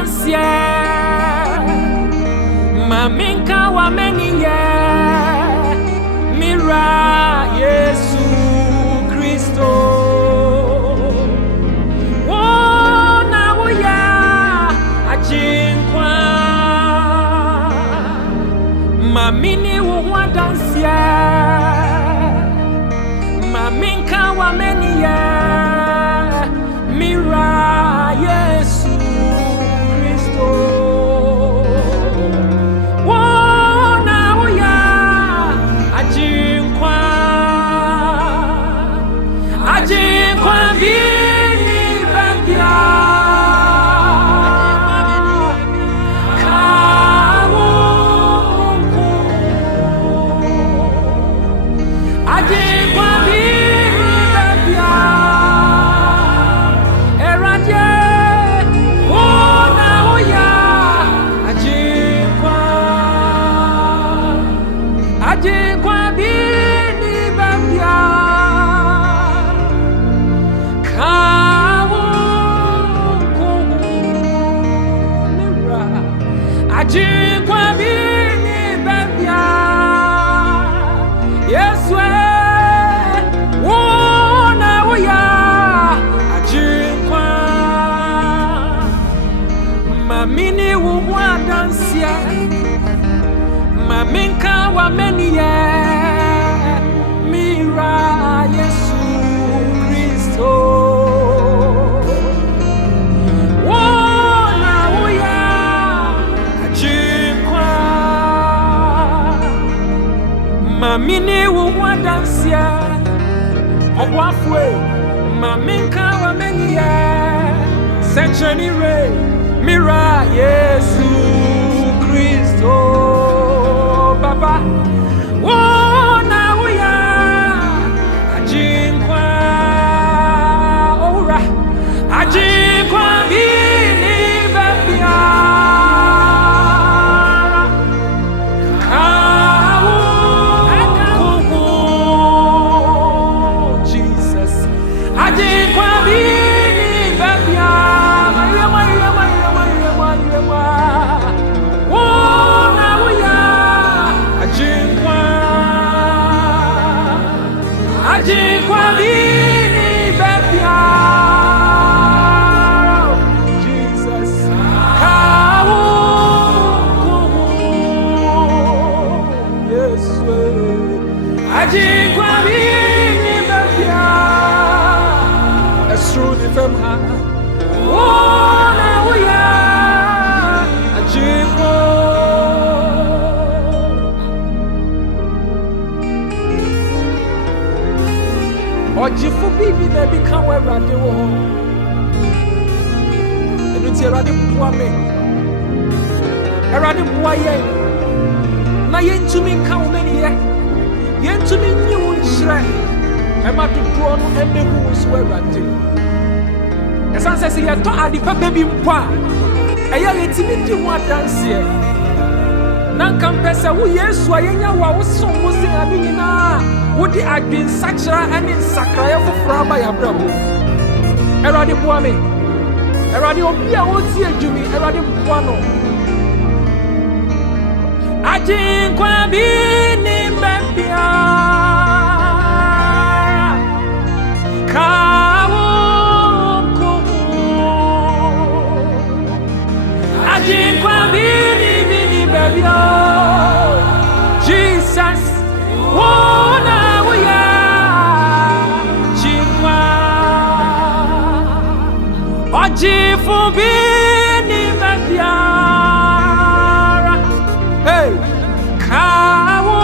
dansia maminka wa meniye mira Yesu Kristo wona woya ajinkwa mamini wo dansia maminka wa meniye mira Yesu Kristo wona woya ajinkwa bini bandia kamunku ajinkwa bini bandia eradie wona woya ajinkwa bini bandia ajinkwa bini babia Yesu wona woya ajinkwa mamini wo dansia maminka wa meniye mira Yesu Kristo mamini wo dansia obwafwe maminka wa meniye secheni re mira Yesu Kristo baba wona woya ajinkwa ora ajinkwa bini babia ajinkwa bini babia Jesus kawo Yesu ajinkwa bini babia esruni femha wona woya ajinkwa ojifu bibi na bi kan wa Awurade wo ho enu ti Awurade bua me Awurade bua ye na yentumi kan wo meni ye yentumi nyi wo nhyira e ma dodo no emehu so Awurade esan se ye to ade papa bi mpo a eya yetimi di ho adanse na kan pesa wo Yesu ayenya wa wo som wo se ade nyina wodi adwen sakra ane sakra foforo aba ya brabo Awurade bua me Awurade obi a woti adwumi Awurade bua no ajinkwa bini babia kawo ajinkwa bini babia Jesus wona woya jinkwa ojifu bini babia hey kawo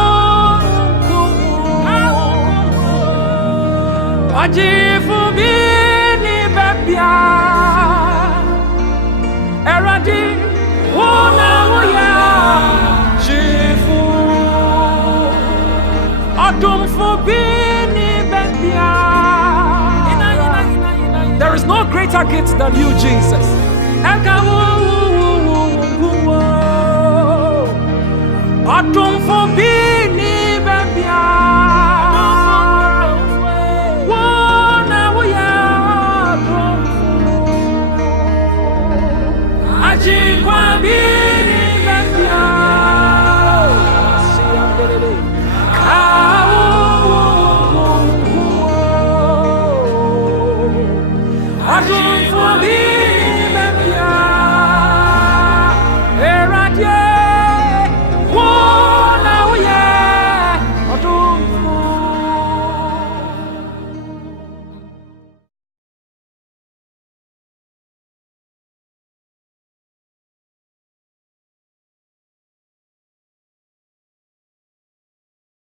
ojifu bini babia Eradi wona woya jifu there is no greater gift than you, Jesus. Nyami